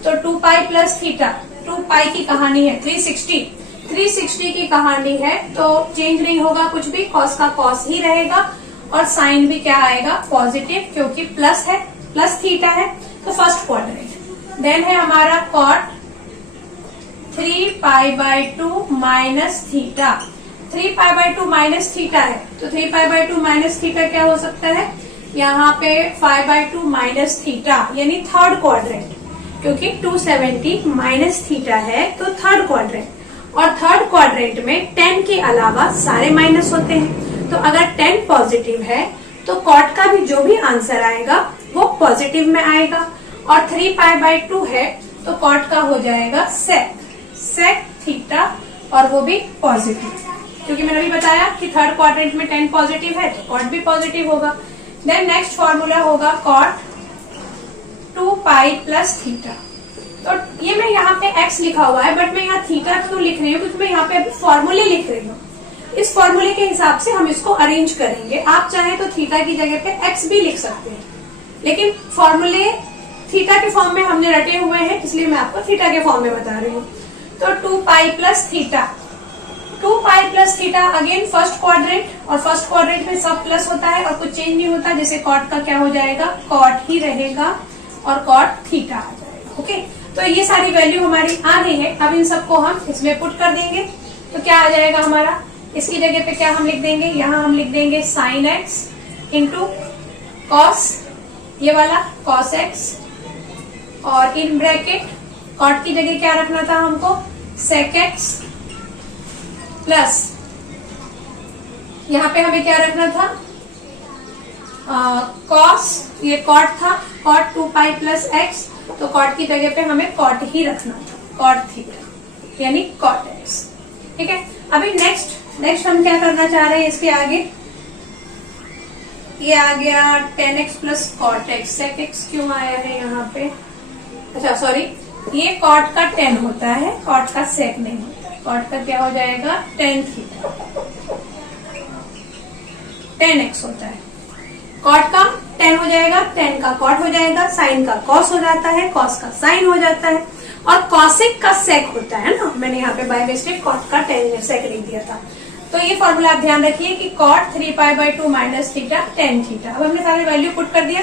तो 2π प्लस थीटा, 2π की कहानी है 360 की कहानी है, तो चेंज नहीं होगा कुछ भी, cos का cos ही रहेगा और साइन भी क्या आएगा, पॉजिटिव, क्योंकि प्लस है, प्लस थीटा है तो फर्स्ट क्वाड्रेंट। देन है हमारा cot 3π/2 minus theta. 3π/2 minus theta है तो 3π/2 माइनस थीटा क्या हो सकता है, यहाँ पे 5/2 माइनस थीटा, यानी थर्ड क्वाड्रेंट, क्योंकि 270 माइनस थीटा है तो थर्ड क्वाड्रेंट। और थर्ड क्वाड्रेंट में 10 के अलावा सारे माइनस होते हैं, तो अगर 10 पॉजिटिव है तो कॉट का भी जो भी आंसर आएगा वो पॉजिटिव में आएगा। और 3π/2 है तो कॉट का हो जाएगा सेक थीटा, और वो भी पॉजिटिव, क्योंकि मैंने अभी बताया कि थर्ड क्वाड्रेंट में 10 पॉजिटिव है तो कॉट भी पॉजिटिव होगा। देन नेक्स्ट फॉर्मूला होगा कॉट 2π प्लस थीटा। तो ये मैं यहाँ पे x लिखा हुआ है, बट मैं यहाँ थीटा क्यों लिख रही हूँ, क्योंकि मैं यहाँ पे अभी फॉर्मूले लिख रही हूँ। इस फॉर्मूले के हिसाब से हम इसको अरेंज करेंगे। आप चाहे तो थीटा की जगह पे x भी लिख सकते हैं, लेकिन फॉर्मूले थीटा के फॉर्म में हमने रटे हुए हैं, इसलिए मैं आपको थीटा के फॉर्म में बता रही हूँ। तो 2π plus theta, 2π plus theta again first quadrant, और फर्स्ट क्वाड्रेंट में सब प्लस होता है और कुछ चेंज नहीं होता, जैसे कॉट का क्या हो जाएगा, कॉट ही रहेगा और कॉट थीटा आ जाएगा। ओके, तो ये सारी वैल्यू हमारी आ गई है। अब इन सबको हम इसमें पुट कर देंगे तो क्या आ जाएगा हमारा, इसकी जगह पे क्या हम लिख देंगे, यहाँ हम लिख देंगे साइन एक्स इंटू कॉस, ये वाला कॉस एक्स, और इन ब्रैकेट कॉट की जगह क्या रखना था हमको, सेक एक्स, प्लस यहाँ पे हमें क्या रखना था, कॉस, ये कॉट था, कॉट 2π प्लस एक्स, तो कॉट की जगह पे हमें कॉट ही रखना था, कॉट थीटा, यानी कॉट एक्स। ठीक है, अभी नेक्स्ट हम क्या करना चाह रहे हैं इसके आगे, ये आ गया 10x plus cot x. Sec x क्यों आया है यहाँ पे, अच्छा सॉरी, ये कॉट का 10 होता है, कॉट का सेक नहीं होता है। कॉट का क्या हो जाएगा, tan थीटा, 10x होता है, कॉट का 10 हो जाएगा, 10 का कॉट हो जाएगा, साइन का कॉस हो जाता है, कॉस का साइन हो जाता है, और कॉसेक का सेक होता है ना, मैंने यहाँ पे बाय मिस्टेक कॉट का 10 सेक नहीं दिया था। तो ये फॉर्मूला आप ध्यान रखिए कि cot 3π/2 minus theta tan theta. अब हमने सारे वैल्यू पुट कर दिया।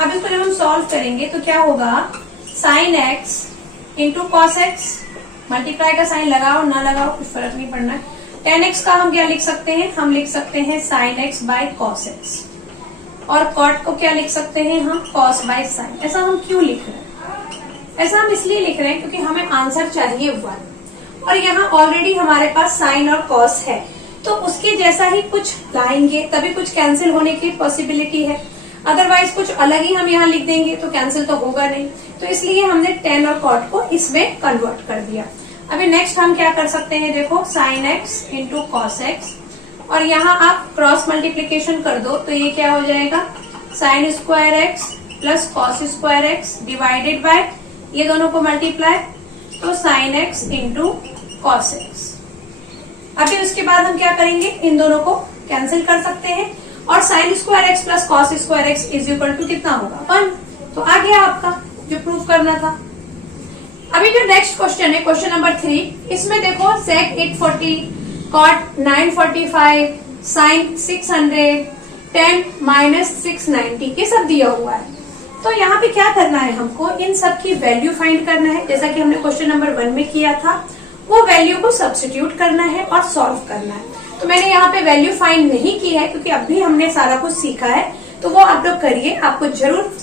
अब इसको जब हम सॉल्व करेंगे तो क्या होगा, sine x into cos x, multiply का साइन लगाओ ना लगाओ कुछ फर्क नहीं पड़ना है। tan x का हम क्या लिख सकते हैं, हम लिख सकते हैं sine x by cos x, और कॉट को क्या लिख सकते हैं हम, कॉस बाय साइन। ऐसा हम क्यों लिख रहे हैं, ऐसा हम इसलिए लिख रहे हैं क्योंकि हमें आंसर चाहिए 1, और यहाँ ऑलरेडी हमारे पास साइन और कॉस है, तो उसके जैसा ही कुछ लाएंगे तभी कुछ कैंसिल होने की पॉसिबिलिटी है, अदरवाइज कुछ अलग ही हम यहाँ लिख देंगे तो कैंसिल तो होगा नहीं। तो इसलिए हमने tan और cot को इसमें कन्वर्ट कर दिया। अभी नेक्स्ट हम क्या कर सकते हैं, देखो sine x into cos x, और यहाँ आप क्रॉस मल्टीप्लीकेशन कर दो तो ये क्या हो जाएगा, sign square x plus cos square x divided by ये दोनों को मल्टीप्लाई, तो sine x into cos x. अभी उसके बाद हम क्या करेंगे, इन दोनों को कैंसिल कर सकते हैं, और sine square x plus cos square x is equal to कितना होगा, 1। तो आ गया आपका जो प्रूव करना था। अभी जो नेक्स्ट क्वेश्चन है, क्वेश्चन नंबर 3, इसमें देखो sec 840, cot 945, sin 600, tan minus 690 ये सब दिया हुआ है। तो यहाँ पे क्या करना है, हमको इन सब की वैल्यू फाइंड करना है, जैसा कि हमने क्वेश्चन नंबर 1 में किया था। वो वैल्यू को सब्स्टिट्यूट करना है और सॉल्व करना है। तो मैंने यहाँ पे वैल्यू फाइंड नहीं की है क्योंकि अभी हमने सारा कुछ सीखा है, तो वो आप लोग करिए, आपको जरूर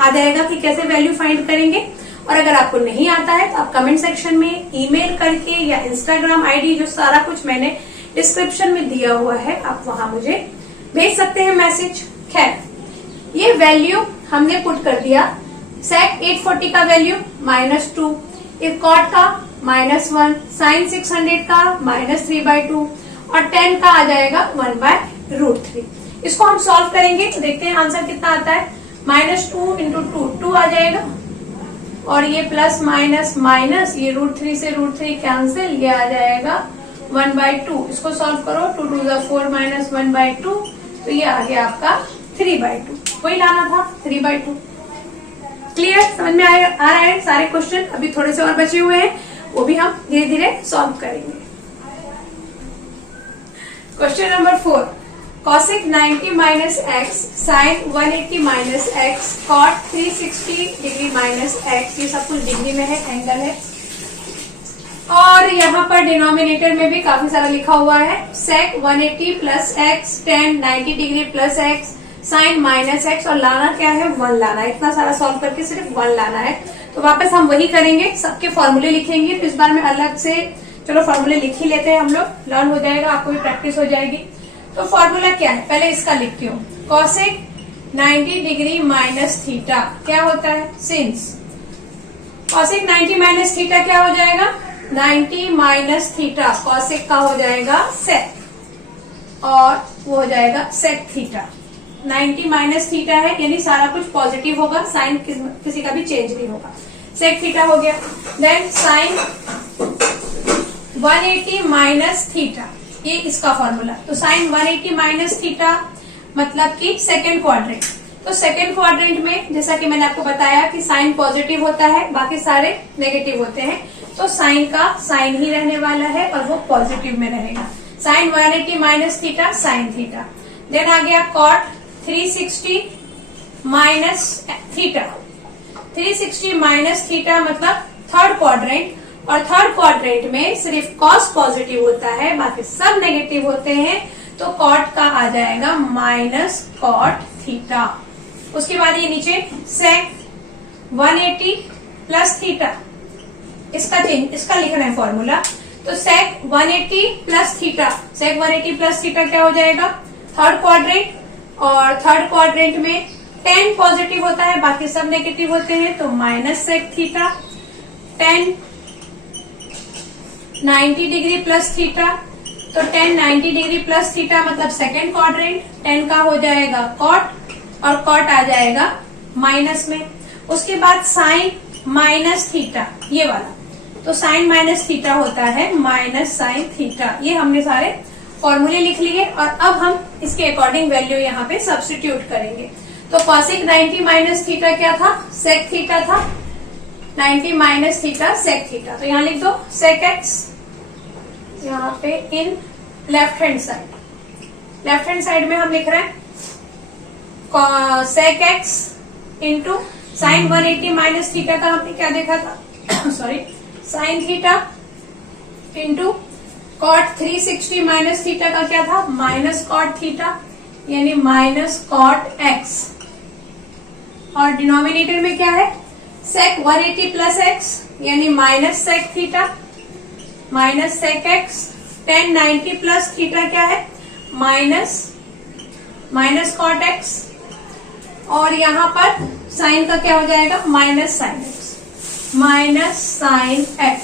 आ जाएगा कि कैसे वैल्यू फाइंड करेंगे। और अगर आपको नहीं आता है तो आप कमेंट सेक्शन में ईमेल करके या इंस्टाग्राम आईडी, जो सारा कुछ मैंने डिस्क्रिप्शन में दिया हुआ है, आप वहां मुझे भेज सकते हैं मैसेज। खैर, ये वैल्यू हमने पुट कर दिया। sec 840 का वैल्यू -2, cot का -1, sin 600 का -3/2 और tan का आ जाएगा 1/√3। इसको हम सॉल्व करेंगे तो देखते हैं आंसर कितना आता है। -2 × 2 2 आ जाएगा, और ये प्लस माइनस माइनस, ये √3 से √3 कैंसिल, ये आ जाएगा 1/2। इसको सॉल्व करो, 2 2 = 4 -1/2, तो ये आ गया आपका 3/2। वही लाना था 3/2। क्लियर, समझ में आ रहा है सारे क्वेश्चन? अभी थोड़े से और बचे हुए हैं, वो भी हम धीरे धीरे सॉल्व करेंगे। Question number 4, cosec 90 - x, sin 180 - x, cot 360° - x, ये सब कुछ डिग्री में है, एंगल है। और यहाँ पर डिनोमिनेटर में भी काफी सारा लिखा हुआ है। sec 180 + x, tan 90° + x, sin -x, और लाना क्या है, 1 लाना है। इतना सारा सॉल्व करके सिर्फ 1 लाना है। तो वापस हम वही करेंगे, सबके फॉर्मूले लिखेंगे। तो इस बार में अलग से चलो फॉर्मूले लिख ही लेते हैं हम लोग, लर्न हो जाएगा, आपको भी प्रैक्टिस हो जाएगी। तो फॉर्मूला क्या है, पहले इसका लिखती हूँ। cosec 90° - थीटा क्या होता है, सिंस। cosec 90 - थीटा क्या हो जाएगा, 90 - थीटा, cosec का हो जाएगा sec, और वो हो जाएगा sec थीटा। 90 - थीटा है, यानी सारा कुछ पॉजिटिव होगा, साइन किसी का भी चेंज नहीं होगा। sec थीटा हो गया। देन sin 180 - थीटा, ये इसका फॉर्मूला। तो sin 180 - थीटा मतलब कि सेकेंड क्वाड्रेंट। तो सेकेंड क्वाड्रेंट में जैसा कि मैंने आपको बताया कि साइन पॉजिटिव होता है, बाकी सारे नेगेटिव होते हैं। तो साइन का साइन ही रहने वाला है और वो पॉजिटिव में रहेगा। sin 180 - theta, sine theta. Then आ गया cot 360 - थीटा। 360 - थीटा मतलब थर्ड क्वाड्रेंट, और थर्ड क्वाड्रेंट में सिर्फ cos पॉजिटिव होता है, बाकी सब नेगेटिव होते हैं। तो cot का आ जाएगा -cot थीटा। उसके बाद ये नीचे sec 180 + थीटा, इसका लिखना है फॉर्मूला। तो sec 180 + थीटा, sec 180 + थीटा क्या हो जाएगा, थर्ड क्वाड्रेंट, और थर्ड क्वाड्रेंट में tan पॉजिटिव होता है, बाकी सब नेगेटिव होते हैं। तो -sec थीटा, tan 90° + थीटा। तो tan 90° + थीटा मतलब सेकेंड क्वाड्रेंट, tan का हो जाएगा cot, और cot आ जाएगा माइनस में। उसके बाद sin -थीटा, ये वाला, तो sin -थीटा होता है -sin थीटा। ये हमने सारे फॉर्मूले लिख लिए, और अब हम इसके अकॉर्डिंग वैल्यू यहाँ पे सब्स्टिट्यूट करेंगे। तो cosec 90 - थीटा क्या था, sec थीटा था। 90 - थीटा sec थीटा, तो यहाँ लिख दो sec x, यहाँ पे in left hand side. Left hand side में हम लिख रहे हैं sec x into sin 180 - theta का हमने क्या देखा था sorry, sin theta into cot 360 - theta का क्या था, -cot थीटा, यानी -cot x। और डिनोमिनेटर में क्या है, sec 180 + x, यानी -sec theta, -sec x। tan 90 + theta क्या है, -cot x, और यहाँ पर साइन का क्या हो जाएगा, -sin x।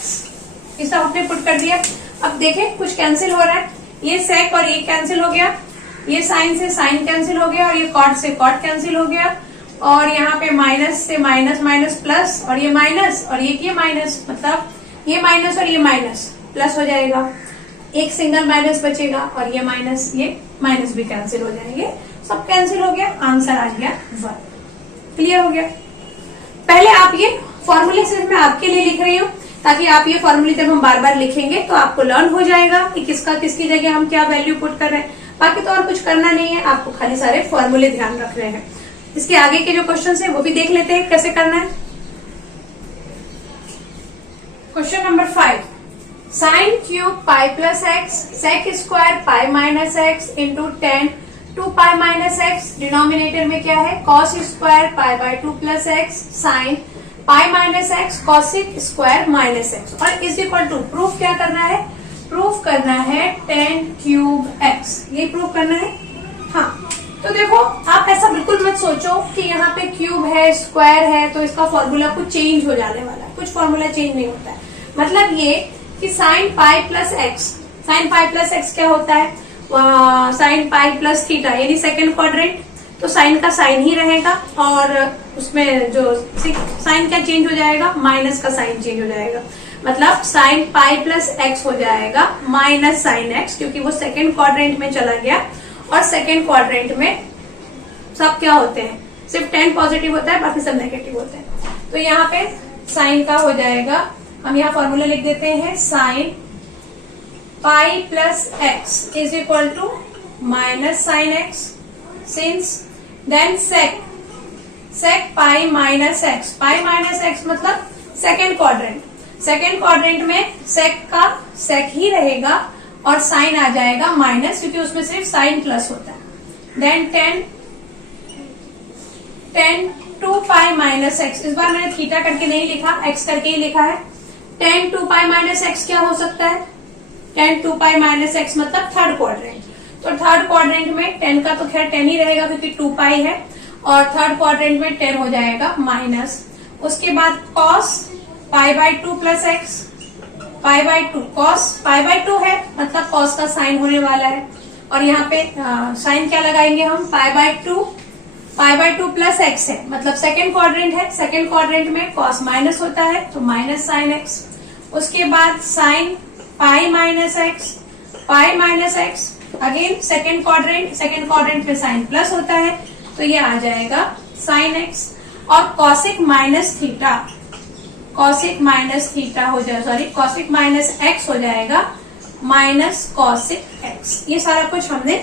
इसका आपने पुट कर दिया। अब देखें कुछ कैंसिल हो रहा है, ये sec और ये कैंसिल हो गया, ये साइन से साइन कैंसिल हो गया, और ये cot से cot कैंसिल हो गया, और यहाँ पे माइनस से माइनस माइनस प्लस, और ये माइनस और ये माइनस, मतलब ये माइनस और ये माइनस प्लस हो जाएगा, एक सिंगल माइनस बचेगा, और ये माइनस भी कैंसिल हो जाएंगे, सब कैंसिल हो गया, आंसर आ गया 1। क्लियर हो गया। पहले आप ये फॉर्मूले सिर्फ मैं आपके लिए लिख रही हूँ, ताकि आप ये फॉर्मूले जब हम बार बार लिखेंगे तो आपको लर्न हो जाएगा कि किसका किसकी जगह हम क्या वैल्यू पुट कर रहे हैं। बाकी तो और कुछ करना नहीं है, आपको खाली सारे फॉर्मूले ध्यान रखने हैं। इसके आगे के जो क्वेश्चन है वो भी देख लेते हैं कैसे करना है। Question number 5, sine cube pi plus x sec square pi minus x into 10 2 pi minus x. Denominator में क्या है, cos square pi by 2 plus x sine pi minus x cosec square minus x, और is equal to proof क्या करना है, proof करना है 10 cube x, ये प्रूफ करना है। हाँ, तो देखो आप ऐसा बिल्कुल मत सोचो कि यहाँ पे क्यूब है स्क्वायर है तो इसका फॉर्मूला कुछ चेंज हो जाने वाला है, कुछ फॉर्मूला चेंज नहीं होता है। मतलब ये कि sign pi plus x, sine pi plus x क्या होता है, साइन पाई प्लस थीटा यानी सेकेंड क्वाड्रेंट, तो साइन का साइन ही रहेगा और उसमें जो साइन क्या चेंज हो जाएगा, माइनस का साइन चेंज हो जाएगा। मतलब साइन पाई प्लस एक्स हो जाएगा माइनस साइन एक्स, क्योंकि वो सेकेंड क्वाड्रेंट में चला गया और सेकेंड क्वाड्रेंट में सब क्या होते हैं, सिर्फ 10 पॉजिटिव होता है, बाकी सब नेगेटिव होते हैं। तो यहाँ पे साइन का हो जाएगा, हम यहाँ फॉर्मूला लिख देते हैं, sine pi plus x is equal to minus sine x since then sec pi minus x, pi minus x मतलब सेकेंड क्वाड्रेंट, सेकेंड क्वाड्रेंट में सेक का सेक ही रहेगा और साइन आ जाएगा माइनस, क्योंकि उसमें सिर्फ साइन प्लस होता है। देन 10 2 पाई माइनस एक्स, इस बार मैंने थीटा करके नहीं लिखा, एक्स करके ही लिखा है। 10 2 पाई माइनस एक्स क्या हो सकता है, 10 2 पाई माइनस एक्स मतलब थर्ड क्वाड्रेंट, तो थर्ड क्वाड्रेंट में 10 का तो खैर 10 ही रहेगा क्योंकि 2 पाई है, और थर्ड क्वाड्रेंट में 10 हो जाएगा माइनस। उसके बाद cos pi by 2 plus x, pi by 2, cos pi by 2 है मतलब कॉस का साइन होने वाला है, और यहाँ पे साइन क्या लगाएंगे हम, पाई बाय 2 प्लस एक्स है मतलब सेकेंड क्वाड्रेंट है, सेकेंड क्वाड्रेंट में कॉस माइनस होता है तो माइनस साइन एक्स। उसके बाद sign pi minus x, pi minus x again second quadrant में साइन प्लस होता है तो ये आ जाएगा साइन एक्स, और cosec minus theta, cosec minus theta हो जाएगा, सॉरी कॉसिक माइनस एक्स हो जाएगा माइनस कॉसिक एक्स। ये सारा कुछ हमने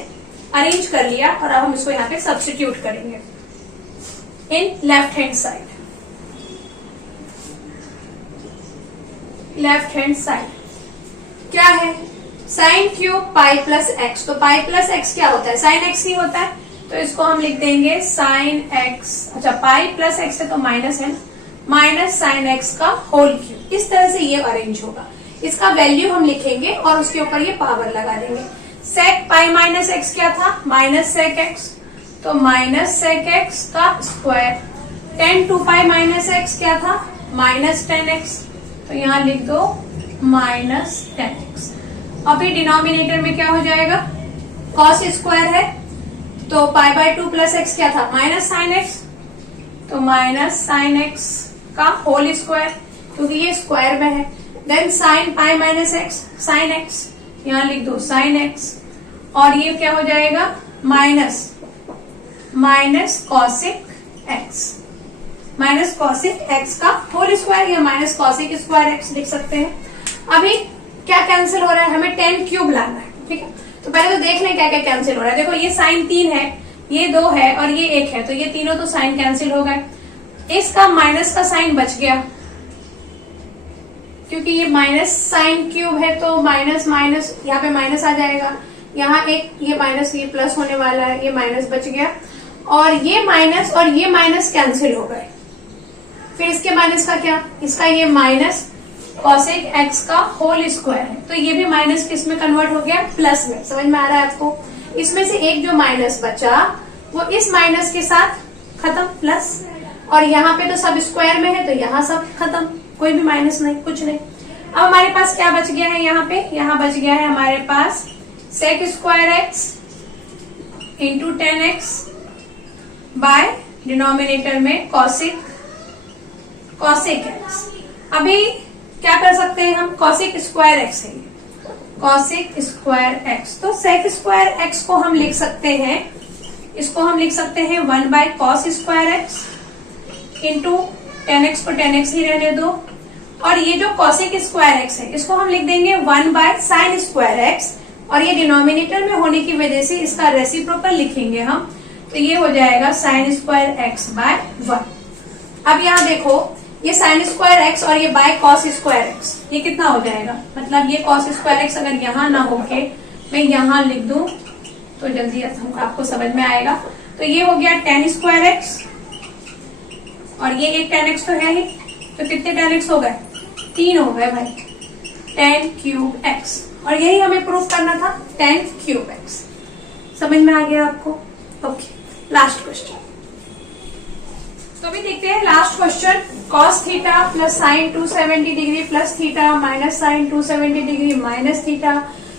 अरेंज कर लिया और अब हम इसको यहाँ पे सब्स्टिट्यूट करेंगे in left hand side. Left hand side क्या है, sign cube pi plus x, तो पाई प्लस एक्स क्या होता है, साइन एक्स ही होता है, तो इसको हम लिख देंगे साइन एक्स, अच्छा पाई प्लस एक्स है तो माइनस है, माइनस साइन एक्स का होल क्यूब। इस तरह से ये अरेंज होगा, इसका वैल्यू हम लिखेंगे और उसके ऊपर ये पावर लगा देंगे। सेक पाई माइनस एक्स क्या था, माइनस सेक एक्स, तो माइनस सेक एक्स का स्क्वायर। 10 2 पाई माइनस एक्स क्या था, माइनस 10 एक्स, तो यहाँ लिख दो माइनस 10 एक्स। अभी डिनोमिनेटर में क्या हो जाएगा, कॉस स्क्वायर है तो पाई बाय 2 प्लस एक्स क्या था, माइनस साइन एक्स, तो माइनस साइन एक्स का होल स्क्वायर, क्योंकि ये स्क्वायर में है। Then sine pi minus x, sine x, यहाँ लिख दो साइन एक्स, और ये क्या हो जाएगा minus cosec x, minus cosec x का होल स्क्वायर या माइनस कॉसिक स्क्वायर एक्स लिख सकते हैं। अभी क्या कैंसिल हो रहा है, हमें 10 क्यूब लाना है, ठीक है। तो पहले तो देख लें क्या क्या कैंसिल हो रहा है। देखो ये साइन 3 है, ये 2 है और ये 1 है, तो ये तीनों तो साइन कैंसिल हो गए। इसका माइनस का साइन बच गया, क्योंकि ये माइनस साइन क्यूब है तो माइनस माइनस यहाँ पे माइनस आ जाएगा, यहाँ एक ये माइनस ये प्लस होने वाला है, ये माइनस बच गया, और ये माइनस कैंसिल हो गए। फिर इसके माइनस का क्या, इसका ये माइनस कॉसेक एक्स का होल स्क्वायर है, तो ये भी माइनस किस में कन्वर्ट हो गया, प्लस में। समझ में आ रहा है आपको। इसमें से एक जो माइनस बचा वो इस माइनस के साथ खत्म, प्लस, और यहाँ पे तो सब स्क्वायर में है तो यहाँ सब खत्म, कोई भी माइनस नहीं, कुछ नहीं। अब हमारे पास क्या बच गया है, यहाँ बच गया है हमारे पास sec square x into 10x by denominator में कॉसिक एक्स। अभी क्या कर सकते हैं हम, कॉसिक स्क्वायर एक्स है, कॉसिक स्क्वायर एक्स, तो सेक स्क्वायर एक्स को हम लिख सकते हैं, इसको हम लिख सकते हैं 1 by cos square x into 10x को 10x ही रहने दो, और ये जो cosec स्क्वायर एक्स है इसको हम लिख देंगे 1/sin स्क्वायर एक्स, और ये डिनोमिनेटर में होने की वजह से इसका रेसिप्रोकल लिखेंगे हम, तो ये हो जाएगा sin स्क्वायर एक्स बाय 1। अब यहाँ देखो ये sin स्क्वायर एक्स और ये बाय cos स्क्वायर एक्स, ये कितना हो जाएगा, मतलब ये cos स्क्वायर एक्स अगर यहाँ ना होके मैं यहाँ लिख दूं तो जल्दी आपको समझ में आएगा। तो ये हो गया tan स्क्वायर एक्स, और ये एक tan x तो है ही, तो कितने tan x हो गए, 3 हो गए भाई, tan क्यूब x, और यही हमें प्रूफ करना था, tan क्यूब x। समझ में आ गया आपको? Okay, last question. तो अभी देखते हैं last question. cos theta plus sine 270 degree plus theta minus sine 270 degree minus theta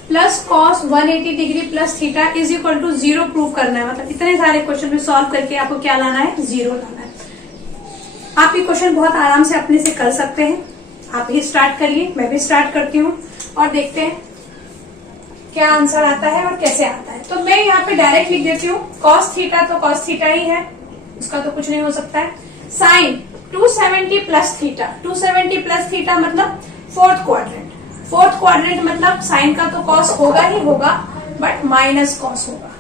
plus cos 180 degree plus theta is equal to 0 prove करना है। मतलब इतने सारे क्वेश्चन में सॉल्व करके आपको क्या लाना है, 0 लाना है। आप ये क्वेश्चन बहुत आराम से अपने से कर सकते हैं। आप ही स्टार्ट करिए, मैं भी स्टार्ट करती हूँ और देखते हैं क्या आंसर आता है और कैसे आता है। तो मैं यहाँ पे डायरेक्ट लिख देती हूँ, cos थीटा तो cos थीटा ही है, उसका तो कुछ नहीं हो सकता है। Sine 270 plus theta, 270 plus theta मतलब फोर्थ क्वाड्रेंट, फोर्थ क्वाड्रेंट मतलब साइन का तो cos होगा ही होगा, बट माइनस cos होगा,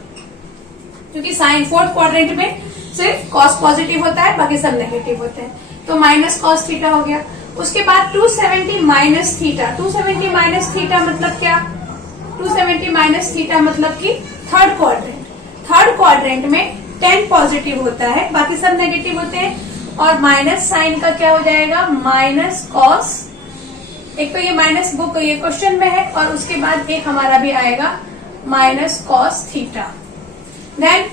क्योंकि साइन फोर्थ क्वाड्रेंट में सिर्फ cos पॉजिटिव होता है, बाकी सब नेगेटिव होते हैं। तो माइनस cos थीटा हो गया। उसके बाद 270 माइनस थीटा, 270 माइनस थीटा मतलब क्या, 270 माइनस थीटा मतलब कि थर्ड क्वाड्रेंट, थर्ड क्वाड्रेंट में 10 पॉजिटिव होता है, बाकी सब नेगेटिव होते हैं। और माइनस साइन का क्या हो जाएगा, माइनस cos, एक तो ये माइनस बुक ये क्वेश्चन में है, और उसके बाद एक हमारा भी आएगा माइनस cos थीटा। देन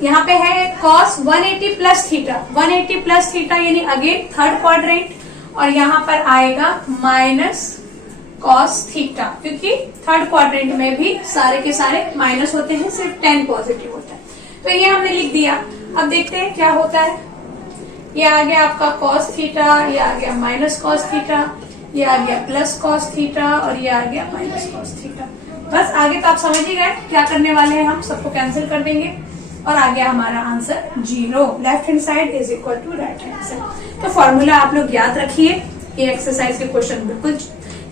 यहाँ पे है cos 180 plus theta, 180 plus theta यानी अगेन थर्ड क्वाड्रेंट, और यहाँ पर आएगा माइनस cos थीटा, क्योंकि थर्ड क्वाड्रेंट में भी सारे के सारे माइनस होते हैं, सिर्फ 10 पॉजिटिव होता है। तो ये हमने लिख दिया। अब देखते हैं क्या होता है। ये आ गया आपका cos थीटा, ये आ गया माइनस cos थीटा, ये आ गया प्लस cos थीटा, और ये आ गया माइनस cos थीटा। बस आगे तो आप समझ ही गए क्या करने वाले हैं, हम सबको कैंसिल कर देंगे और आ गया हमारा answer 0। Left hand side is equal to right hand side. तो फॉर्मूला आप लोग याद रखिए, ये एक्सरसाइज के क्वेश्चन बिल्कुल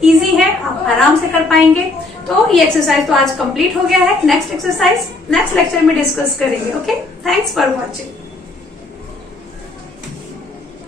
इजी है, आप आराम से कर पाएंगे। तो ये एक्सरसाइज तो आज कंप्लीट हो गया है। नेक्स्ट एक्सरसाइज नेक्स्ट लेक्चर में डिस्कस करेंगे। Okay, thanks for watching.